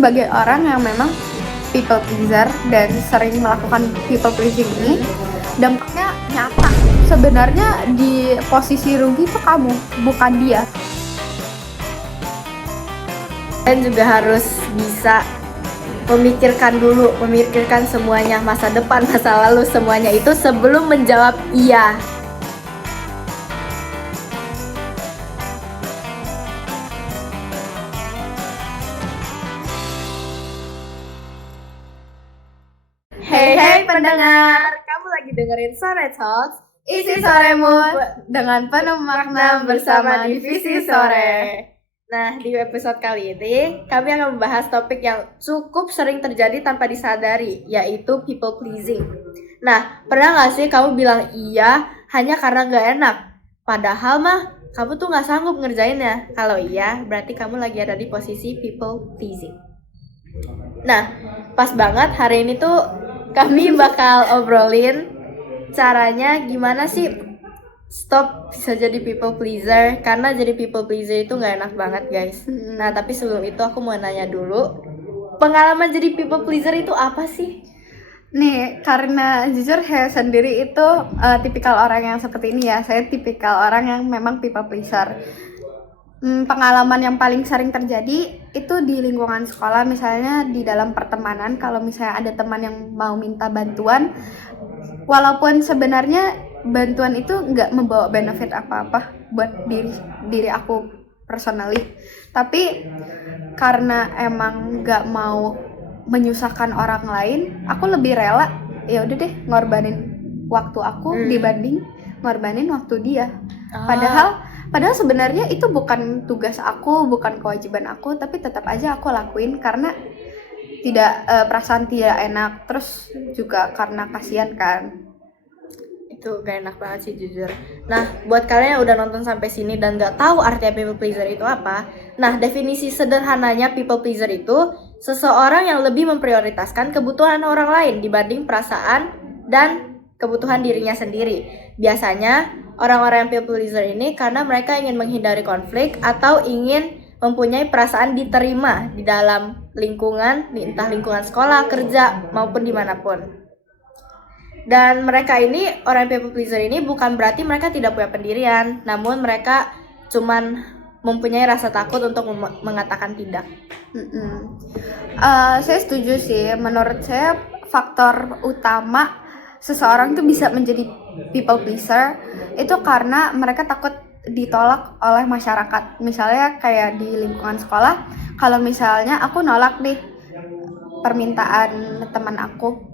sebagai orang yang memang people pleaser dan sering melakukan people pleasing ini, dampaknya nyata. Sebenarnya di posisi rugi itu kamu, bukan dia. Dan juga harus bisa memikirkan semuanya, masa depan, masa lalu, semuanya itu sebelum menjawab iya. Hey pendengar, kamu lagi dengerin Sore Talks, isi soremu Dengan penuh makna bersama Divisi Sore. Nah, di episode kali ini kami akan membahas topik yang cukup sering terjadi tanpa disadari, yaitu people pleasing. Nah, pernah gak sih kamu bilang iya hanya karena gak enak? Padahal mah kamu tuh gak sanggup ngerjainnya. Kalau iya, berarti kamu lagi ada di posisi people pleasing. Nah, pas banget hari ini tuh kami bakal obrolin caranya gimana sih stop bisa jadi people pleaser, karena jadi people pleaser itu nggak enak banget guys. Nah, tapi sebelum itu aku mau nanya dulu, pengalaman jadi people pleaser itu apa sih? Nih, karena jujur saya sendiri itu tipikal orang yang seperti ini ya. Saya tipikal orang yang memang people pleaser. Pengalaman yang paling sering terjadi itu di lingkungan sekolah, misalnya di dalam pertemanan. Kalau misalnya ada teman yang mau minta bantuan, walaupun sebenarnya bantuan itu nggak membawa benefit apa-apa buat diri aku personally, tapi karena emang nggak mau menyusahkan orang lain, aku lebih rela ya udah deh ngorbanin waktu aku dibanding ngorbanin waktu dia. Padahal sebenarnya itu bukan tugas aku, bukan kewajiban aku, tapi tetap aja aku lakuin karena perasaan tidak enak, terus juga karena kasihan kan. Itu gak enak banget sih jujur. Nah, buat kalian yang udah nonton sampai sini dan gak tahu artinya people pleaser itu apa, nah definisi sederhananya people pleaser itu seseorang yang lebih memprioritaskan kebutuhan orang lain dibanding perasaan dan kebutuhan dirinya sendiri. Biasanya orang-orang yang people pleaser ini karena mereka ingin menghindari konflik atau ingin mempunyai perasaan diterima di dalam lingkungan, entah lingkungan sekolah, kerja, maupun dimanapun. Dan mereka ini, orang people pleaser ini bukan berarti mereka tidak punya pendirian, namun mereka cuman mempunyai rasa takut untuk mengatakan tidak. Saya setuju sih. Menurut saya faktor utama seseorang tuh bisa menjadi people pleaser itu karena mereka takut ditolak oleh masyarakat. Misalnya kayak di lingkungan sekolah, kalau misalnya aku nolak nih permintaan teman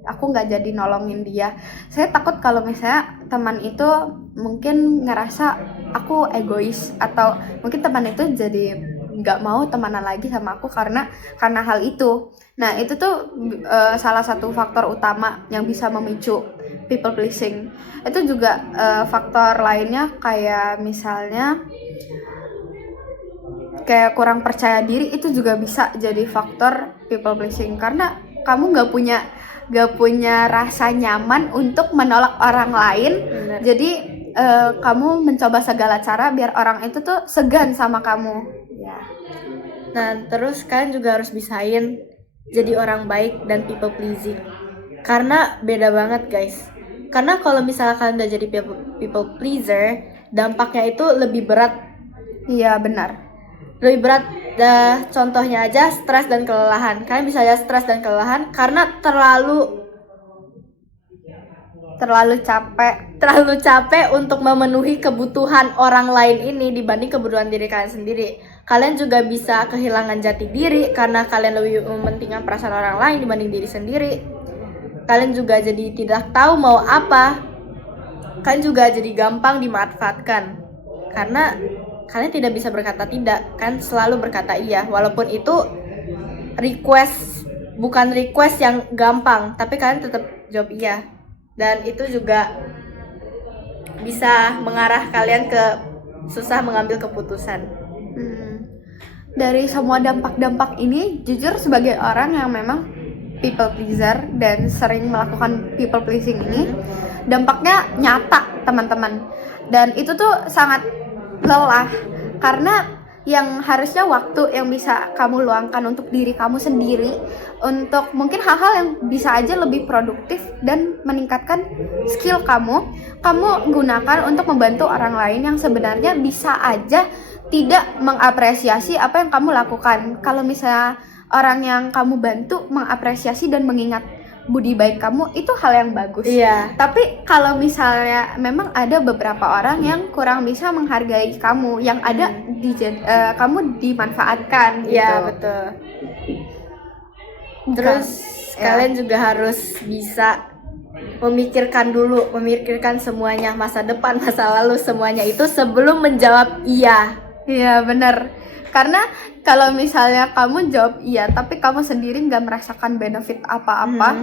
aku nggak jadi nolongin dia, saya takut kalau misalnya teman itu mungkin ngerasa aku egois, atau mungkin teman itu jadi nggak mau temenan lagi sama aku karena hal itu. Nah, itu tuh salah satu faktor utama yang bisa memicu people pleasing. Itu juga faktor lainnya kayak misalnya kayak kurang percaya diri, itu juga bisa jadi faktor people pleasing karena kamu nggak punya rasa nyaman untuk menolak orang lain. Bener. Jadi kamu mencoba segala cara biar orang itu tuh segan sama kamu ya. Nah, terus kalian juga harus bisain jadi orang baik dan people pleasing, karena beda banget guys. Karena kalau misalnya kalian udah jadi people pleaser, dampaknya itu lebih berat. Iya, benar. Lebih berat. Contohnya aja stres dan kelelahan. Kalian bisa aja stres dan kelelahan karena terlalu capek untuk memenuhi kebutuhan orang lain ini dibanding kebutuhan diri kalian sendiri. Kalian juga bisa kehilangan jati diri karena kalian lebih mementingkan perasaan orang lain dibanding diri sendiri. Kalian juga jadi tidak tahu mau apa. Kalian juga jadi gampang dimanfaatkan karena kalian tidak bisa berkata tidak, kan selalu berkata iya, walaupun itu bukan request yang gampang, tapi kalian tetap jawab iya. Dan itu juga bisa mengarah kalian ke susah mengambil keputusan. Dari semua dampak-dampak ini, jujur sebagai orang yang memang people pleaser dan sering melakukan people pleasing ini, dampaknya nyata teman-teman. Dan itu tuh sangat lelah karena yang harusnya waktu yang bisa kamu luangkan untuk diri kamu sendiri, untuk mungkin hal-hal yang bisa aja lebih produktif dan meningkatkan skill kamu gunakan untuk membantu orang lain yang sebenarnya bisa aja tidak mengapresiasi apa yang kamu lakukan. Kalau misalnya orang yang kamu bantu mengapresiasi dan mengingat budi baik kamu, itu hal yang bagus. Iya. Tapi kalau misalnya memang ada beberapa orang yang kurang bisa menghargai kamu, yang ada kamu dimanfaatkan. Iya, gitu. betul. Terus kalian juga harus bisa memikirkan semuanya, masa depan, masa lalu, semuanya itu sebelum menjawab iya. Iya, benar. Karena kalau misalnya kamu jawab iya tapi kamu sendiri nggak merasakan benefit apa-apa,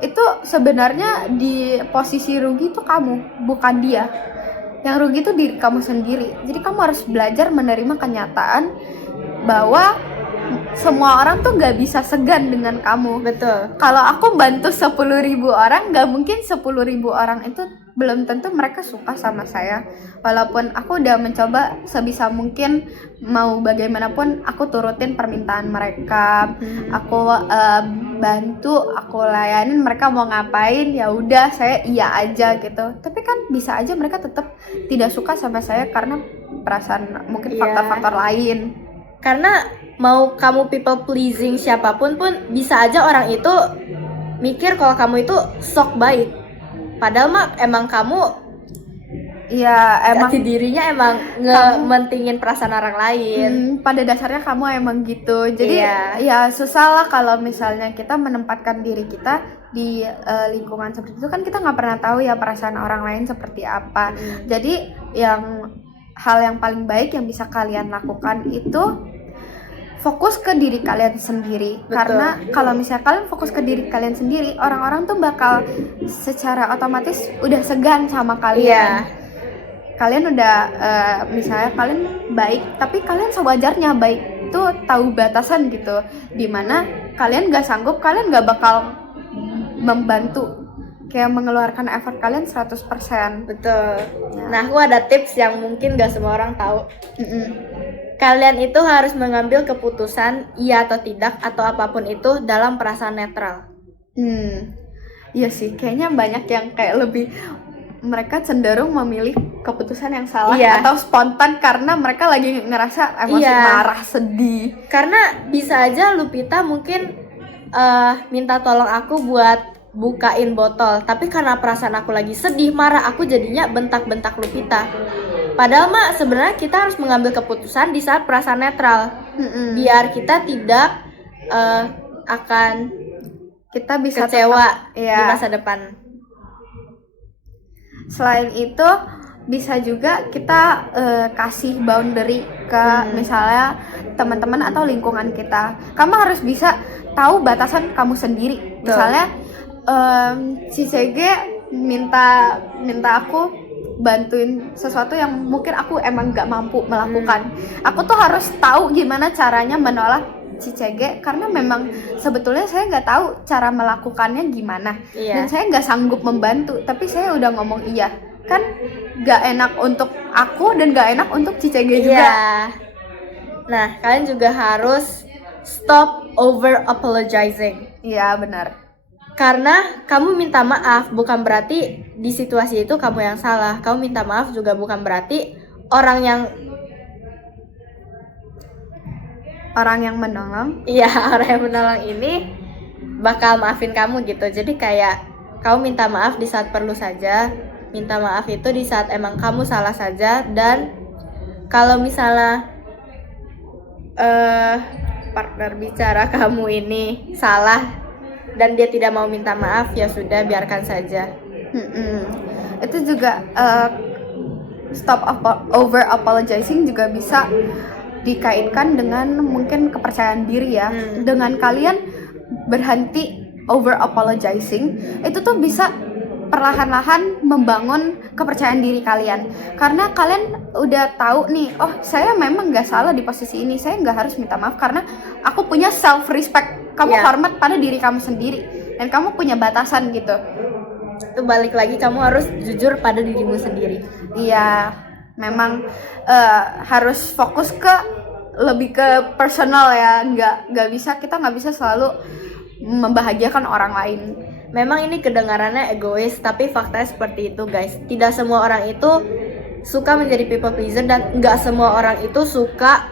itu sebenarnya di posisi rugi itu kamu, bukan dia. Yang rugi itu diri kamu sendiri. Jadi kamu harus belajar menerima kenyataan bahwa semua orang tuh nggak bisa segan dengan kamu. Betul. Kalau aku bantu 10.000 orang, nggak mungkin 10.000 orang itu belum tentu mereka suka sama saya. Walaupun aku udah mencoba sebisa mungkin, mau bagaimanapun aku turutin permintaan mereka. Aku bantu, aku layanin, mereka mau ngapain ya udah saya iya aja gitu. Tapi kan bisa aja mereka tetap tidak suka sama saya karena perasaan mungkin faktor-faktor lain. Karena mau kamu people pleasing siapapun pun bisa aja orang itu mikir kalau kamu itu sok baik. Padahal mah emang kamu emang jati dirinya emang mentingin perasaan orang lain. Pada dasarnya kamu emang gitu. Jadi ya susah lah kalau misalnya kita menempatkan diri kita di lingkungan seperti itu, kan kita nggak pernah tahu ya perasaan orang lain seperti apa. Jadi hal yang paling baik yang bisa kalian lakukan itu fokus ke diri kalian sendiri. Betul. Karena kalau misalnya kalian fokus ke diri kalian sendiri, orang-orang tuh bakal secara otomatis udah segan sama kalian. Kalian udah misalnya kalian baik, tapi kalian sewajarnya baik, tuh tahu batasan gitu, dimana kalian gak sanggup, kalian gak bakal membantu, kayak mengeluarkan effort kalian 100%. Betul. Nah, aku ada tips yang mungkin gak semua orang tahu. Kalian itu harus mengambil keputusan iya atau tidak atau apapun itu dalam perasaan netral. Iya sih, kayaknya banyak yang kayak lebih, mereka cenderung memilih keputusan yang salah atau spontan karena mereka lagi ngerasa emosi, marah, sedih. Karena bisa aja Lupita mungkin minta tolong aku buat bukain botol, tapi karena perasaan aku lagi sedih, marah, aku jadinya bentak-bentak Lupita. Padahal mah sebenarnya kita harus mengambil keputusan di saat perasaan netral, biar kita tidak akan kita bisa kecewa di masa depan. Selain itu bisa juga kita kasih boundary ke misalnya teman-teman atau lingkungan kita. Kamu harus bisa tahu batasan kamu sendiri. Misalnya si CG minta aku bantuin sesuatu yang mungkin aku emang gak mampu melakukan. Aku tuh harus tahu gimana caranya menolak si CG, karena memang sebetulnya saya gak tahu cara melakukannya gimana. Dan saya gak sanggup membantu, tapi saya udah ngomong iya. Kan gak enak untuk aku dan gak enak untuk si CG juga. Nah, kalian juga harus stop over apologizing. Iya, benar. Karena kamu minta maaf bukan berarti di situasi itu kamu yang salah. Kamu minta maaf juga bukan berarti orang yang menolong. Orang yang menolong ini bakal maafin kamu gitu. Jadi kayak kamu minta maaf di saat perlu saja. Minta maaf itu di saat emang kamu salah saja. Dan kalau misalnya partner bicara kamu ini salah dan dia tidak mau minta maaf, ya sudah, biarkan saja. Itu juga stop over apologizing juga bisa dikaitkan dengan mungkin kepercayaan diri ya. Dengan kalian berhenti over apologizing, itu tuh bisa perlahan-lahan membangun kepercayaan diri kalian. Karena kalian udah tahu nih, oh saya memang gak salah di posisi ini, saya gak harus minta maaf karena aku punya self respect. Kamu hormat pada diri kamu sendiri dan kamu punya batasan gitu. Itu balik lagi, kamu harus jujur pada dirimu sendiri. Iya, memang harus fokus ke lebih ke personal ya, kita nggak bisa selalu membahagiakan orang lain. Memang ini kedengarannya egois, tapi faktanya seperti itu guys. Tidak semua orang itu suka menjadi people pleaser, dan nggak semua orang itu suka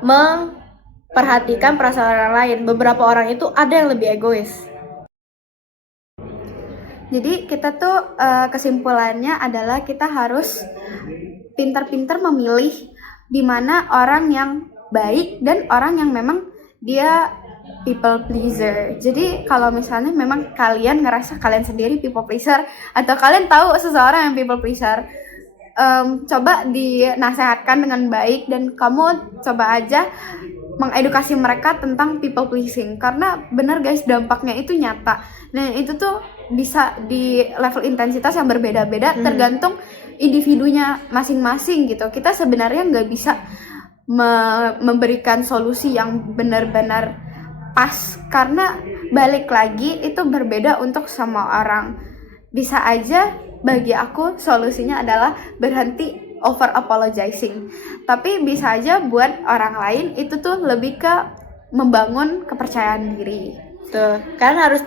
memperhatikan perasaan orang lain. Beberapa orang itu ada yang lebih egois. Jadi kita tuh kesimpulannya adalah kita harus pintar-pintar memilih di mana orang yang baik dan orang yang memang dia people pleaser. Jadi kalau misalnya memang kalian ngerasa kalian sendiri people pleaser atau kalian tahu seseorang yang people pleaser, coba dinasehatkan dengan baik dan kamu coba aja mengedukasi mereka tentang people pleasing, karena bener guys, dampaknya itu nyata. Nah itu tuh bisa di level intensitas yang berbeda-beda tergantung individunya masing-masing gitu. Kita sebenarnya nggak bisa memberikan solusi yang benar-benar pas, karena balik lagi itu berbeda untuk semua orang. Bisa aja bagi aku solusinya adalah berhenti over apologizing, tapi bisa aja buat orang lain itu tuh lebih ke membangun kepercayaan diri. Tuh, kan harus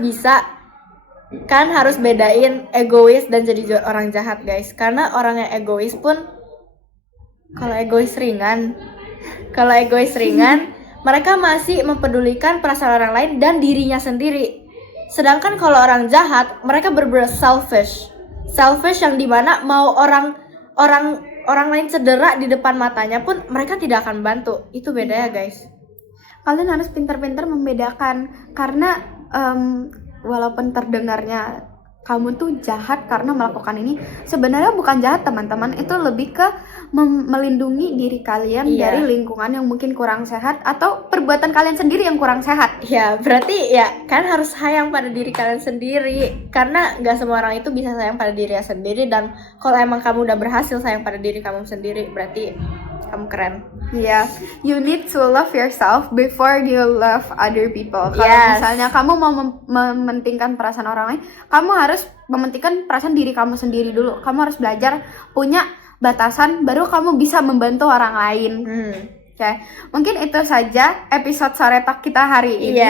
bedain egois dan jadi orang jahat guys. Karena orang yang egois pun kalau egois ringan mereka masih mempedulikan perasaan orang lain dan dirinya sendiri. Sedangkan kalau orang jahat, mereka benar-benar selfish yang dimana mau orang lain cedera di depan matanya pun mereka tidak akan bantu. Itu beda ya guys. Kalian harus pintar-pintar membedakan, karena walaupun terdengarnya kamu tuh jahat karena melakukan ini, sebenarnya bukan jahat teman-teman, itu lebih ke melindungi diri kalian dari lingkungan yang mungkin kurang sehat atau perbuatan kalian sendiri yang kurang sehat. Ya berarti ya kan harus sayang pada diri kalian sendiri, karena nggak semua orang itu bisa sayang pada dirinya sendiri. Dan kalau emang kamu udah berhasil sayang pada diri kamu sendiri, berarti kamu keren. Iya, you need to love yourself before you love other people. Kalau misalnya kamu mau mementingkan perasaan orang lain, kamu harus mementingkan perasaan diri kamu sendiri dulu. Kamu harus belajar punya batasan, baru kamu bisa membantu orang lain. Oke, mungkin itu saja episode Sore Talk kita hari ini.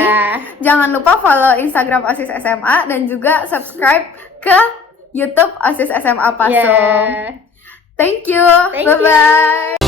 Jangan lupa follow Instagram OSIS SMA dan juga subscribe ke YouTube OSIS SMA Pasung. Thank you. Bye-bye.